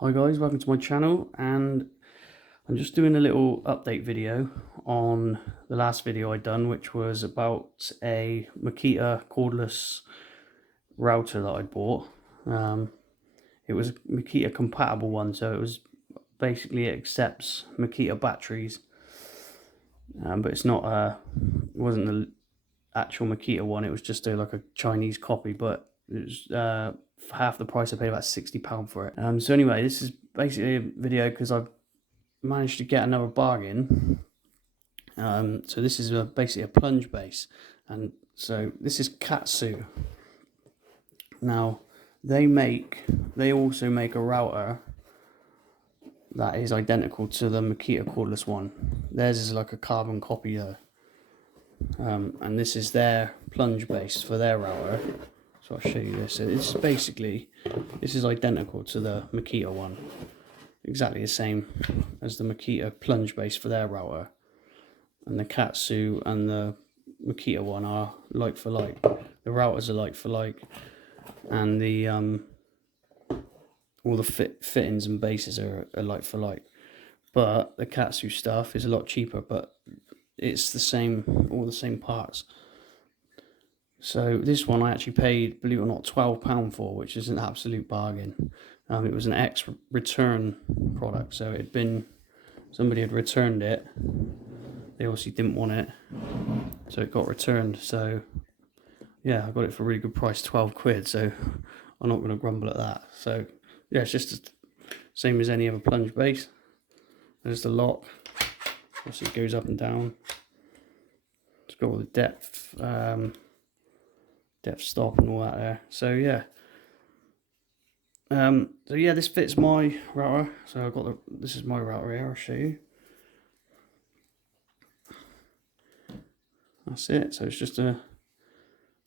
Hi guys, welcome to my channel, and I'm just doing a little update video on the last video I done, which was about a Makita cordless router that I bought. It was a Makita compatible one, so it accepts Makita batteries, but it's not it wasn't the actual Makita one. It was just like a Chinese copy, but it was for half the price. I paid about £60 for it. So anyway, this is basically a video because I've managed to get another bargain. So this is basically a plunge base, and so this is Katsu. Now they also make a router that is identical to the Makita cordless one. Theirs is like a carbon copy though. And this is their plunge base for their router. So I'll show you this. It's basically, this is identical to the Makita one. Exactly the same as the Makita plunge base for their router. And the Katsu and the Makita one are like for like. The routers are like for like. And the all the fittings and bases are like for like. But the Katsu stuff is a lot cheaper, but it's the same, all the same parts. So this one I actually paid, believe it or not, £12 for, which is an absolute bargain. It was an ex-return product, so somebody had returned it. They obviously didn't want it, so it got returned. So yeah, I got it for a really good price, 12 quid. So I'm not going to grumble at that. So yeah, it's just the same as any other plunge base. There's the lock. Obviously it goes up and down. It's got all the depth stop and all that there. So yeah. This fits my router. So I've got this is my router here. I'll show you. That's it. So it's just a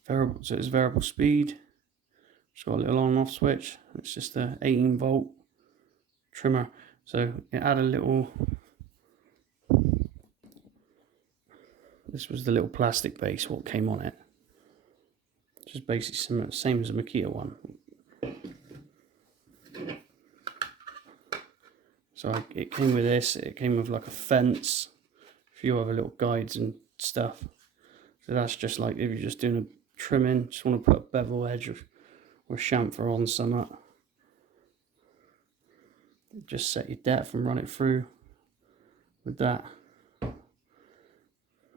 variable. So it's variable speed. It's got a little on and off switch. It's just a 18-volt trimmer. So it had a little. This was the little plastic base what came on it. Just basically same as a Makita one. So it came with this. It came with like a fence, a few other little guides and stuff. So that's just like if you're just doing a trimming, just want to put a bevel edge or chamfer on something. Just set your depth and run it through with that.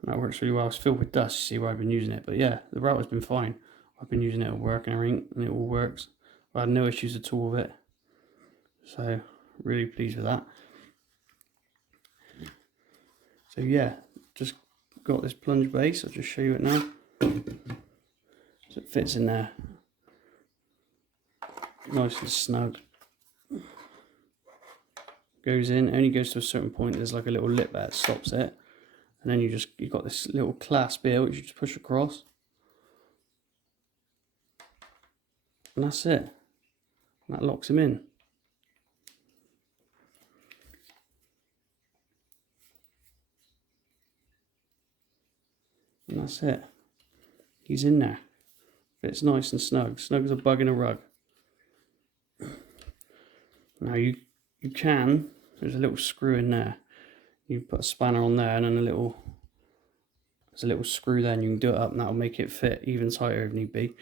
That works really well. It's filled with dust, you see where I've been using it. But yeah, the router's been fine. I've been using it at work and everything, and it all works. I had no issues at all with it. So really pleased with that. So yeah, just got this plunge base. I'll just show you it now. So it fits in there nice and snug. Goes in, only goes to a certain point. There's like a little lip that stops it, and then you've got this little clasp here which you just push across, and that's it. And that locks him in. And that's it. He's in there. Fits nice and snug. Snug as a bug in a rug. Now you can, there's a little screw in there. You put a spanner on there, and then there's a little screw there, and you can do it up, and that'll make it fit even tighter if need be.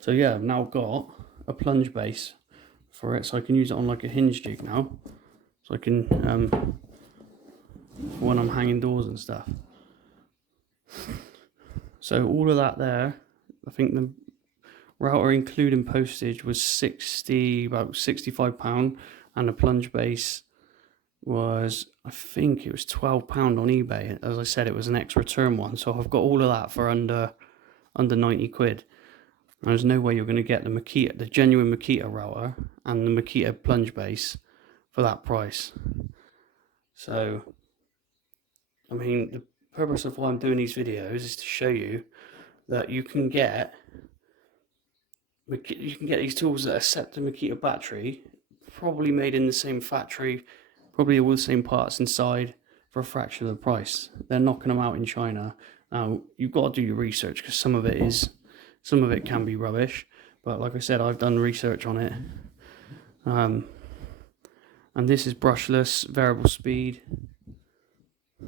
So yeah, I've now got a plunge base for it, so I can use it on like a hinge jig now. So I can, when I'm hanging doors and stuff. So all of that there, I think the router including postage was about £65, and the plunge base was, I think it was £12 on eBay. As I said, it was an ex-return one, so I've got all of that for under 90 quid. And there's no way you're going to get the genuine Makita router and the Makita plunge base for that price. So I mean, the purpose of why I'm doing these videos is to show you that you can get these tools that accept a Makita battery, probably made in the same factory, probably all the same parts inside, for a fraction of the price. They're knocking them out in China. Now you've got to do your research, because some of it can be rubbish, But like I said, I've done research on it. And this is brushless, variable speed.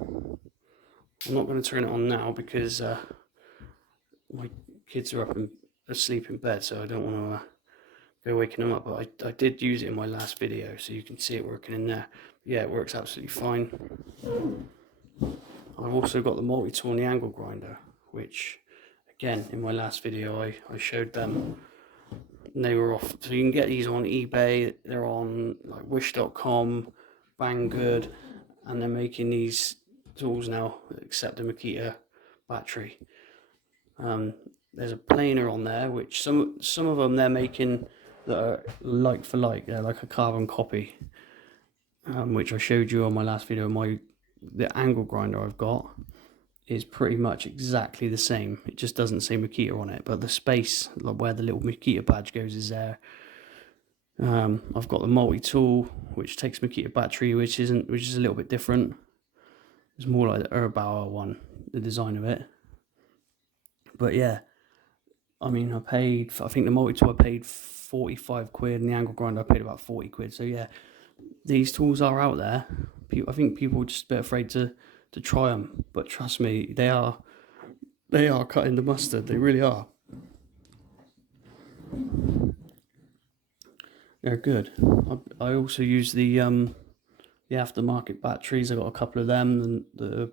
I'm not going to turn it on now because my kids are up and asleep in bed, so I don't want to go waking them up. But I did use it in my last video, so you can see it working in there. Yeah, it works absolutely fine. I've also got the multi-tool and the angle grinder, which again in my last video I showed them. And they were off, so you can get these on eBay. They're on like wish.com, Banggood, and they're making these tools now that accept a Makita battery. There's a planer on there, which some of them they're making that are like for like. They're like a carbon copy, which I showed you on my last video. The angle grinder I've got is pretty much exactly the same. It just doesn't say Makita on it, but the space where the little Makita badge goes is there. I've got the multi-tool, which takes Makita battery, which is a little bit different. It's more like the Erbauer one, the design of it. But yeah, I mean, I think the multi-tool I paid 45 quid, and the angle grinder I paid about 40 quid. So yeah, these tools are out there. I think people are just a bit afraid to try them, but trust me, they are cutting the mustard. They really are. They're good. I also use the aftermarket batteries. I got a couple of them, and the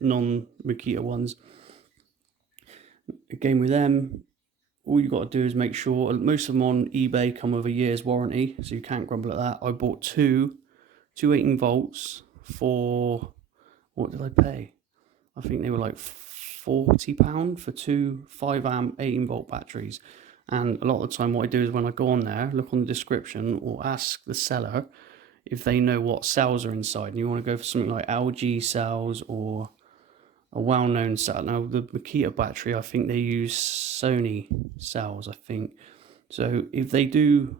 non-Makita ones. Again, with them, all you got to do is make sure. Most of them on eBay come with a year's warranty, so you can't grumble at that. I bought two 18 volts for, what did I pay? I think they were like £40 for two 5 amp 18 volt batteries. And a lot of the time what I do is when I go on there, look on the description or ask the seller if they know what cells are inside, and you want to go for something like LG cells or a well-known cell. Now the Makita battery, I think they use Sony cells, I think. So if they do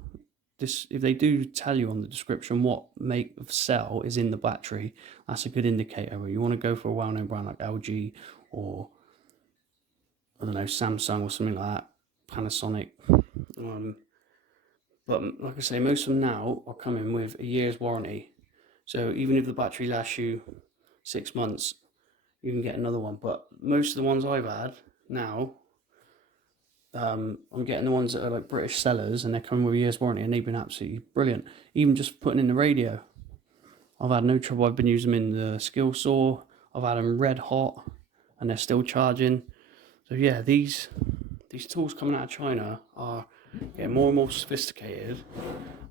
tell you on the description what make of cell is in the battery, that's a good indicator. Where you want to go for a well-known brand like LG or, I don't know, Samsung or something like that, Panasonic. But like I say, most of them now are coming with a year's warranty. So even if the battery lasts you 6 months, you can get another one. But most of the ones I've had now, I'm getting the ones that are like British sellers, and they're coming with a year's warranty, and they've been absolutely brilliant. Even just putting in the radio, I've had no trouble. I've been using them in the skill saw. I've had them red hot, and they're still charging. So yeah, these tools coming out of China are getting more and more sophisticated,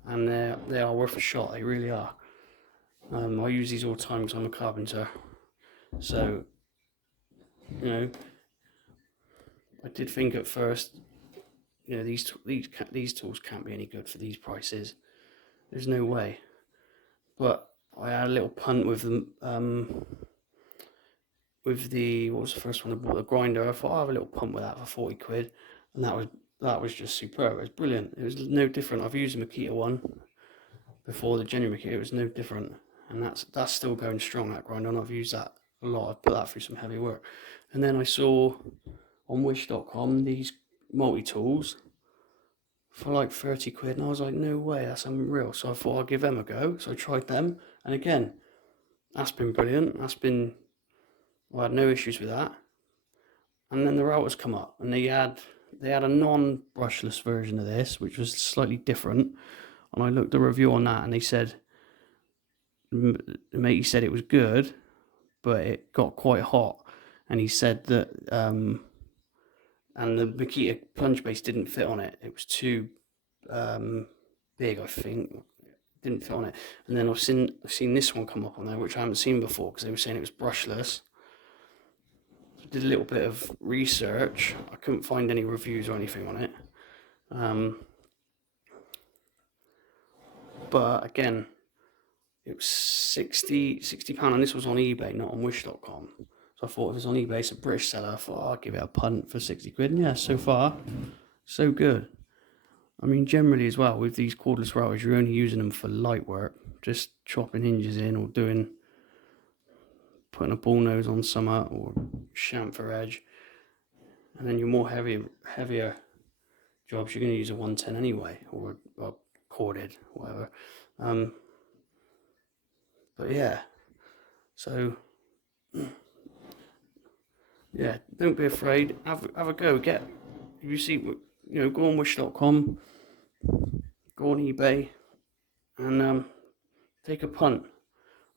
and they are worth a shot. They really are. I use these all the time because I'm a carpenter. So, you know, I did think at first, you know, these tools can't be any good for these prices. There's no way. But I had a little punt with them. With the, what was the first one I bought? The grinder. I thought I'll have a little punt with that for 40 quid, and that was just superb. It was brilliant. It was no different. I've used a Makita one before, the genuine Makita. It was no different, and that's still going strong, that grinder, and I've used that a lot. I've put that through some heavy work. And then I saw on wish.com these multi-tools for like 30 quid, and I was like, no way, that's unreal. So I thought I'd give them a go. So I tried them, and again, that's been brilliant. I had no issues with that. And then the routers come up, and they had a non-brushless version of this, which was slightly different. And I looked at a review on that, and the matey said it was good, but it got quite hot. And he said that and the Makita plunge base didn't fit on it. It was too big, I think. Didn't fit on it. And then I've seen this one come up on there, which I haven't seen before, because they were saying it was brushless. I did a little bit of research. I couldn't find any reviews or anything on it. But again, it was £60, and this was on eBay, not on wish.com. So I thought if it was on eBay, it's a British seller. I thought I'll give it a punt for 60 quid. And yeah, so far, so good. I mean, generally as well, with these cordless routers, you're only using them for light work, just chopping hinges in or putting a ball nose on something or chamfer edge. And then your more heavier jobs, you're going to use a 110 anyway, or corded, whatever. But yeah, so yeah, don't be afraid. Have a go. If you see, go on wish.com, go on eBay, and take a punt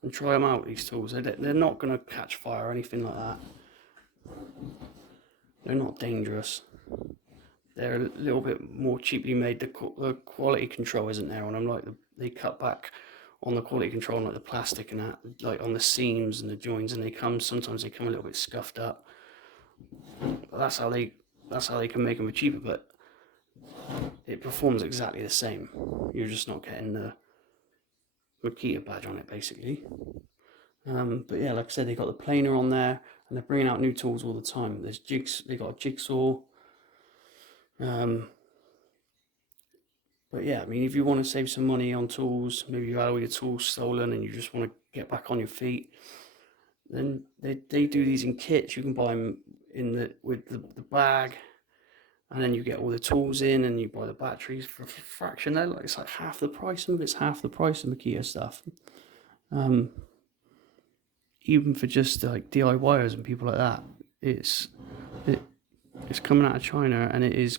and try them out. These tools, they're not going to catch fire or anything like that. They're not dangerous. They're a little bit more cheaply made. The quality control isn't there on them. Like they cut back on the quality control, like the plastic and that, like on the seams and the joints, and sometimes they come a little bit scuffed up. But that's how they can make them cheaper. But it performs exactly the same. You're just not getting the Makita badge on it, basically. But yeah, like I said, they got the planer on there, and they're bringing out new tools all the time. There's jigs. They got a jigsaw. But yeah, I mean, if you want to save some money on tools, maybe you had all your tools stolen and you just want to get back on your feet, then they do these in kits. You can buy them with the bag, and then you get all the tools in, and you buy the batteries for a fraction. It's like half the price. Some of it's half the price of Makita stuff. Even for just like DIYers and people like that, it's coming out of China, and it's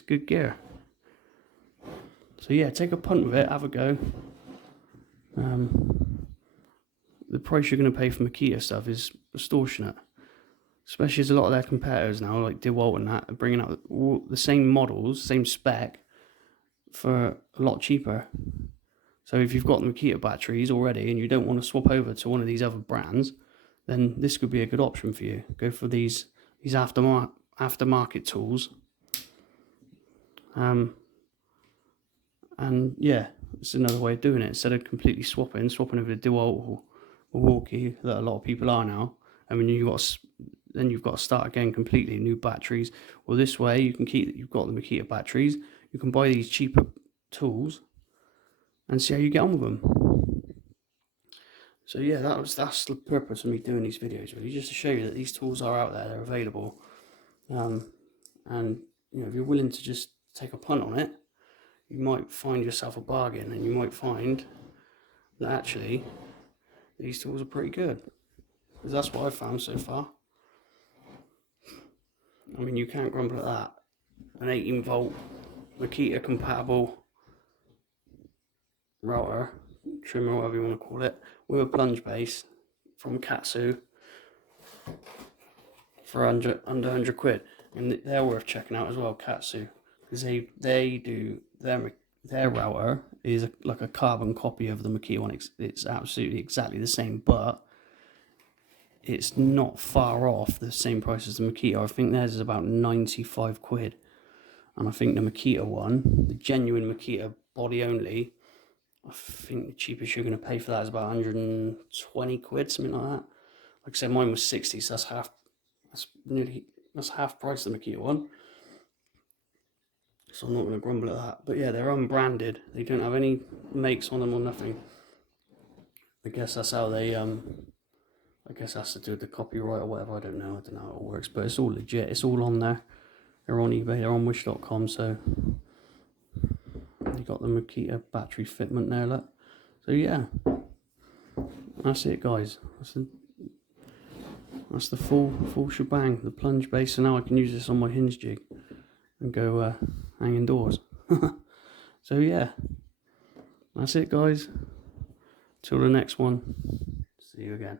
good gear. So yeah, take a punt with it, have a go. The price you're going to pay for Makita stuff is extortionate, especially as a lot of their competitors now, like DeWalt and that, are bringing out the same models, same spec, for a lot cheaper. So if you've got the Makita batteries already and you don't want to swap over to one of these other brands, then this could be a good option for you. Go for these aftermarket tools. And yeah, it's another way of doing it. Instead of completely swapping over to DeWalt or Milwaukee, that a lot of people are now. I mean, you've got to start again completely, new batteries. Well, this way you've got the Makita batteries. You can buy these cheaper tools and see how you get on with them. So yeah, that's the purpose of me doing these videos, really, just to show you that these tools are out there, they're available. And if you're willing to just take a punt on it, you might find yourself a bargain, and you might find that actually these tools are pretty good. Because that's what I've found so far. I mean, you can't grumble at that. An 18-volt Makita compatible router, trimmer, whatever you want to call it, with a plunge base from Katsu for under 100 quid. And they're worth checking out as well, Katsu, because they do their router is like a carbon copy of the Makita one. It's absolutely exactly the same, but it's not far off the same price as the Makita. I think theirs is about 95 quid, and I think the Makita one, the genuine Makita body only, I think the cheapest you're going to pay for that is about 120 quid, something like that. Like I said, mine was 60, so that's half price of the Makita one. So I'm not going to grumble at that. But yeah, they're unbranded. They don't have any makes on them or nothing. I guess that's how they, I guess that's to do with the copyright or whatever. I don't know how it all works. But it's all legit. It's all on there. They're on eBay. They're on wish.com. So you got the Makita battery fitment there, look. So yeah, that's it, guys. That's the full shebang. The plunge base. So now I can use this on my hinge jig and go hang indoors. So yeah, that's it, guys. Till the next one. See you again.